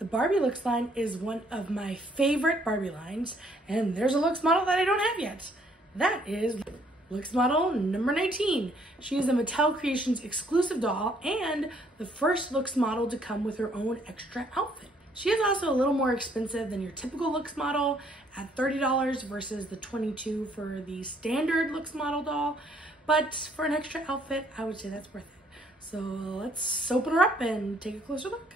The Barbie Looks line is one of my favorite Barbie lines, and there's a Looks model that I don't have yet. That is Looks Model number 19. She is a Mattel Creations exclusive doll and the first Looks model to come with her own extra outfit. She is also a little more expensive than your typical Looks model at $30 versus the $22 for the standard Looks model doll. But for an extra outfit, I would say that's worth it. So let's open her up and take a closer look.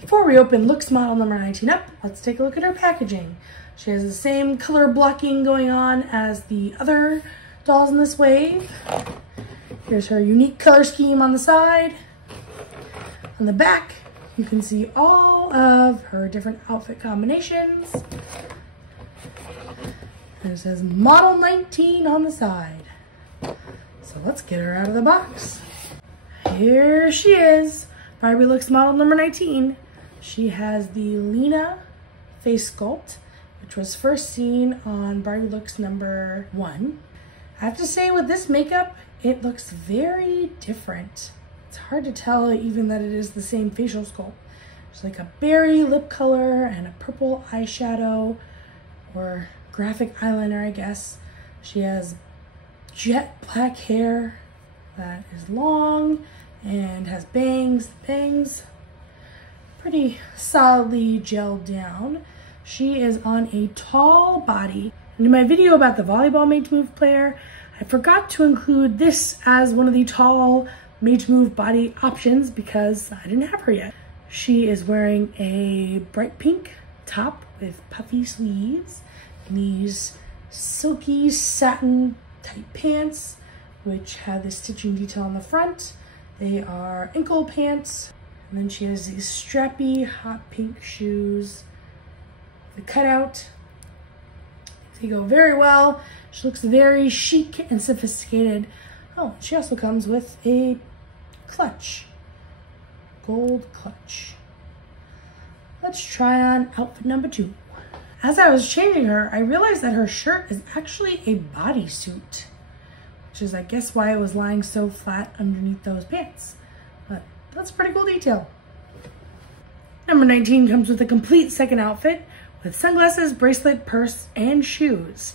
Before we open Looks Model number 19 up, let's take a look at her packaging. She has the same color blocking going on as the other dolls in this wave. Here's her unique color scheme on the side. On the back, you can see all of her different outfit combinations. And it says Model 19 on the side. So let's get her out of the box. Here she is, Barbie Looks Model number 19. She has the Lena face sculpt, which was first seen on Barbie Looks number 1. I have to say, with this makeup, it looks very different. It's hard to tell even that it is the same facial sculpt. There's like a berry lip color and a purple eyeshadow, or graphic eyeliner, I guess. She has jet black hair that is long and has bangs. The bangs pretty solidly gelled down. She is on a tall body. And in my video about the volleyball Made to Move player, I forgot to include this as one of the tall Made to Move body options because I didn't have her yet. She is wearing a bright pink top with puffy sleeves and these silky satin tight pants, which have this stitching detail on the front. They are ankle pants. And then she has these strappy hot pink shoes. The cutout. They go very well. She looks very chic and sophisticated. Oh, she also comes with a clutch. Gold clutch. Let's try on outfit number 2. As I was changing her, I realized that her shirt is actually a bodysuit, which is, I guess, why it was lying so flat underneath those pants. But that's a pretty cool detail. Number 19 comes with a complete second outfit with sunglasses, bracelet, purse, and shoes.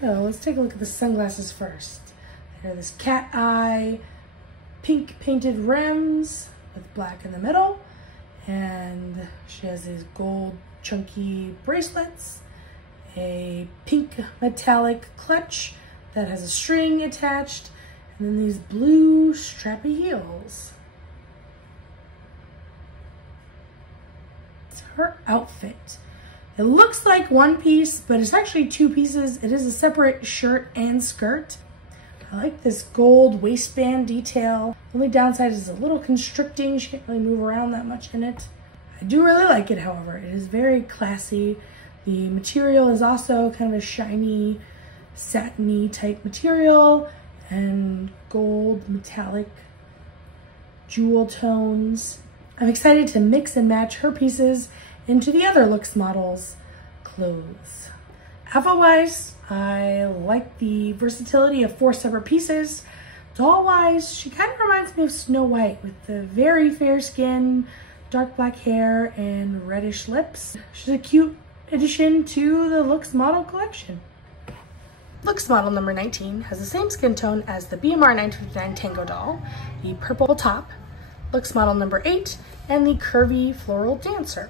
So let's take a look at the sunglasses first. They're this cat eye, pink painted rims with black in the middle. And she has these gold chunky bracelets, a pink metallic clutch that has a string attached, and then these blue strappy heels. It's her outfit. It looks like one piece, but it's actually 2 pieces. It is a separate shirt and skirt. I like this gold waistband detail. The only downside is it's a little constricting. She can't really move around that much in it. I do really like it, however. It is very classy. The material is also kind of a shiny, satiny type material and gold metallic jewel tones. I'm excited to mix and match her pieces into the other Looks models' clothes. Outfit-wise, I like the versatility of 4 separate pieces. Doll-wise, she kind of reminds me of Snow White with the very fair skin, dark black hair, and reddish lips. She's a cute addition to the Looks model collection. Looks model number 19 has the same skin tone as the BMR 959 Tango doll, the purple top, Looks model number 8, and the curvy floral dancer.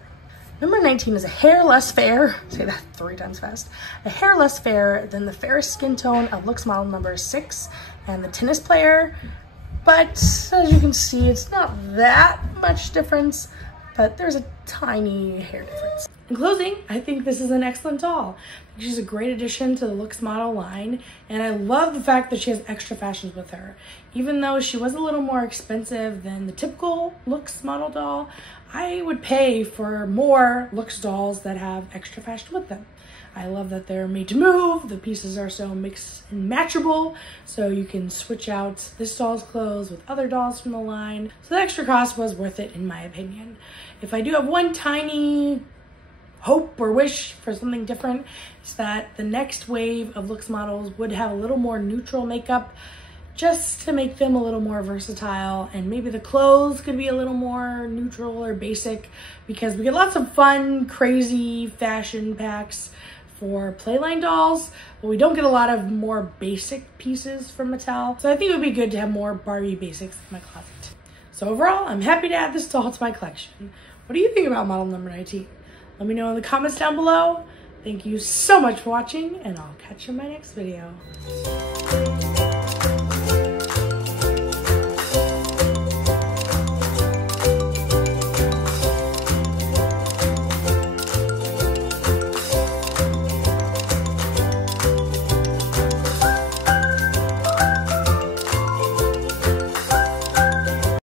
Number 19 is a hair less fair, say that 3 times fast, a hair less fair than the fairest skin tone of Looks model number 6 and the tennis player. But as you can see, it's not that much difference, but there's a tiny hair difference. In closing, I think this is an excellent doll. She's a great addition to the Looks model line, and I love the fact that she has extra fashions with her. Even though she was a little more expensive than the typical Looks model doll, I would pay for more Looks dolls that have extra fashion with them. I love that they're made to move. The pieces are so mix and matchable, so you can switch out this doll's clothes with other dolls from the line. So the extra cost was worth it in my opinion. If I do have one tiny hope or wish for something different is that the next wave of Looks models would have a little more neutral makeup, just to make them a little more versatile, and maybe the clothes could be a little more neutral or basic, because we get lots of fun, crazy fashion packs for Playline dolls, but we don't get a lot of more basic pieces from Mattel. So I think it would be good to have more Barbie basics in my closet. So overall, I'm happy to add this doll to my collection. What do you think about model number 19? Let me know in the comments down below. Thank you so much for watching, and I'll catch you in my next video.